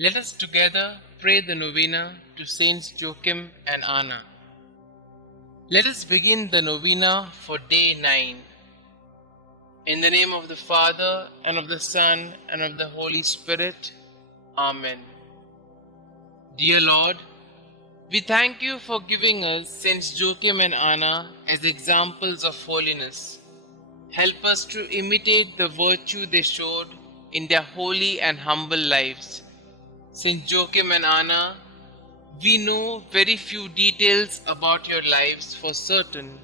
Let us together pray the Novena to Saints Joachim and Anna. Let us begin the Novena for day 9. In the name of the Father, and of the Son, and of the Holy Spirit. Amen. Dear Lord, we thank you for giving us Saints Joachim and Anna as examples of holiness. Help us to imitate the virtue they showed in their holy and humble lives. Saint Joachim and Anna, we know very few details about your lives for certain.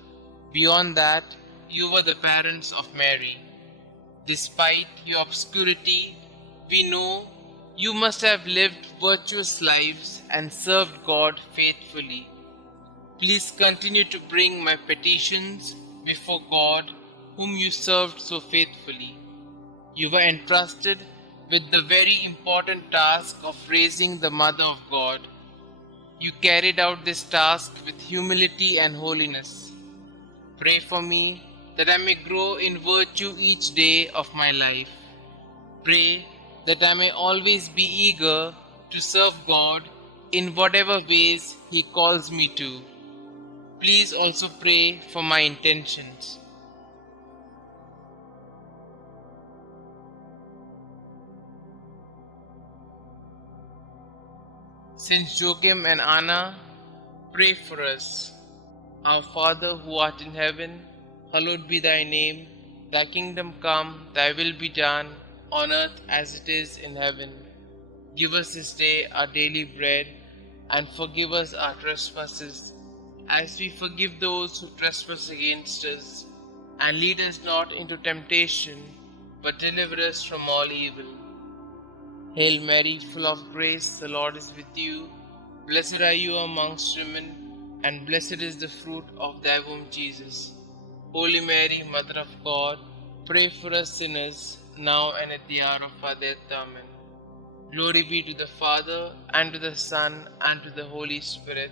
Beyond that, you were the parents of Mary. Despite your obscurity, we know you must have lived virtuous lives and served God faithfully. Please continue to bring my petitions before God, whom you served so faithfully. You were entrusted with the very important task of raising the Mother of God. You carried out this task with humility and holiness. Pray for me that I may grow in virtue each day of my life. Pray that I may always be eager to serve God in whatever ways He calls me to. Please also pray for my intentions. Saints Joachim and Anna, pray for us. Our Father who art in heaven, hallowed be thy name. Thy kingdom come, thy will be done, on earth as it is in heaven. Give us this day our daily bread, and forgive us our trespasses, as we forgive those who trespass against us. And lead us not into temptation, but deliver us from all evil. Hail Mary, full of grace, the Lord is with you. Blessed are you amongst women, and blessed is the fruit of thy womb, Jesus. Holy Mary, Mother of God, pray for us sinners, now and at the hour of our death. Amen. Glory be to the Father, and to the Son, and to the Holy Spirit,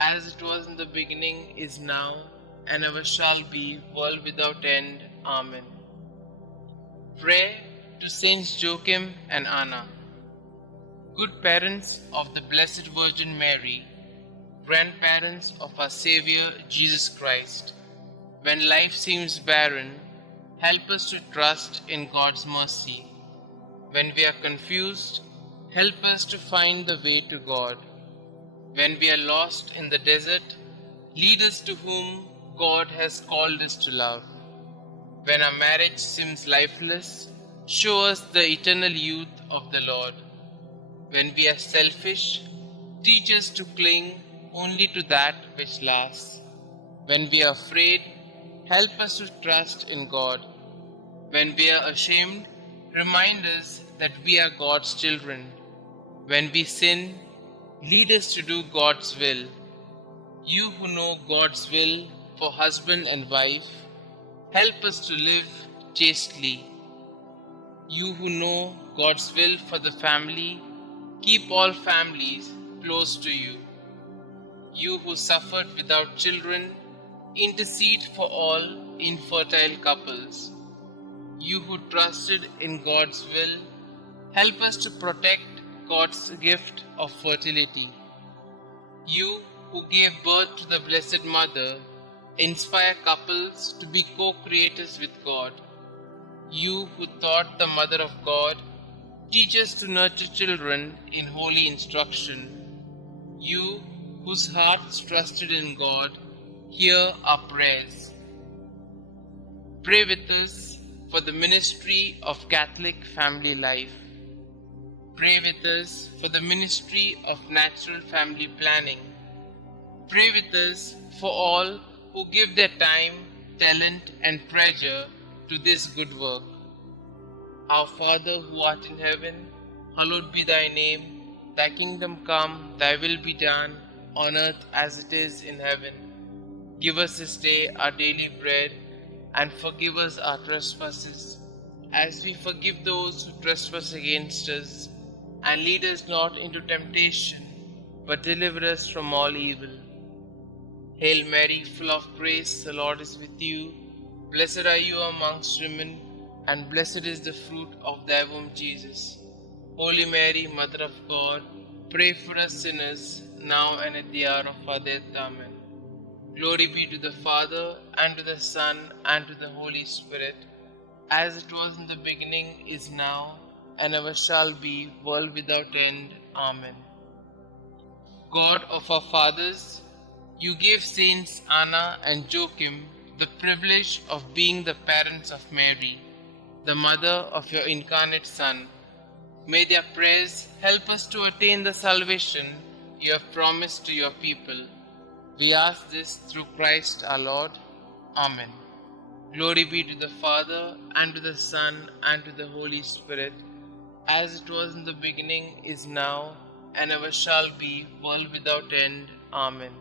as it was in the beginning, is now, and ever shall be, world without end. Amen. Pray to Saints Joachim and Anna. Good parents of the Blessed Virgin Mary, grandparents of our Xavier Jesus Christ, when life seems barren, help us to trust in God's mercy. When we are confused, help us to find the way to God. When we are lost in the desert, lead us to whom God has called us to love. When our marriage seems lifeless, show us the eternal youth of the Lord. When we are selfish, teach us to cling only to that which lasts. When we are afraid, help us to trust in God. When we are ashamed, remind us that we are God's children. When we sin, lead us to do God's will. You who know God's will for husband and wife, help us to live chastely. You who know God's will for the family, keep all families close to you. You who suffered without children, intercede for all infertile couples. You who trusted in God's will, help us to protect God's gift of fertility. You who gave birth to the Blessed Mother, inspire couples to be co-creators with God. You who taught the Mother of God, teach us to nurture children in holy instruction. You whose hearts trusted in God, hear our prayers. Pray with us for the ministry of Catholic family life. Pray with us for the ministry of natural family planning. Pray with us for all who give their time, talent, and treasure to this good work. Our Father who art in heaven, hallowed be thy name. Thy kingdom come, thy will be done, on earth as it is in heaven. Give us this day our daily bread, and forgive us our trespasses, as we forgive those who trespass against us. And lead us not into temptation, but deliver us from all evil. Hail Mary, full of grace, the Lord is with you. Blessed are you amongst women, and blessed is the fruit of thy womb, Jesus. Holy Mary, Mother of God, pray for us sinners, now and at the hour of our death. Amen. Glory be to the Father, and to the Son, and to the Holy Spirit, as it was in the beginning, is now, and ever shall be, world without end. Amen. God of our fathers, you gave Saints Anna and Joachim the privilege of being the parents of Mary, the mother of your incarnate Son. May their prayers help us to attain the salvation you have promised to your people. We ask this through Christ our Lord. Amen. Glory be to the Father, and to the Son, and to the Holy Spirit, as it was in the beginning, is now, and ever shall be, world without end. Amen.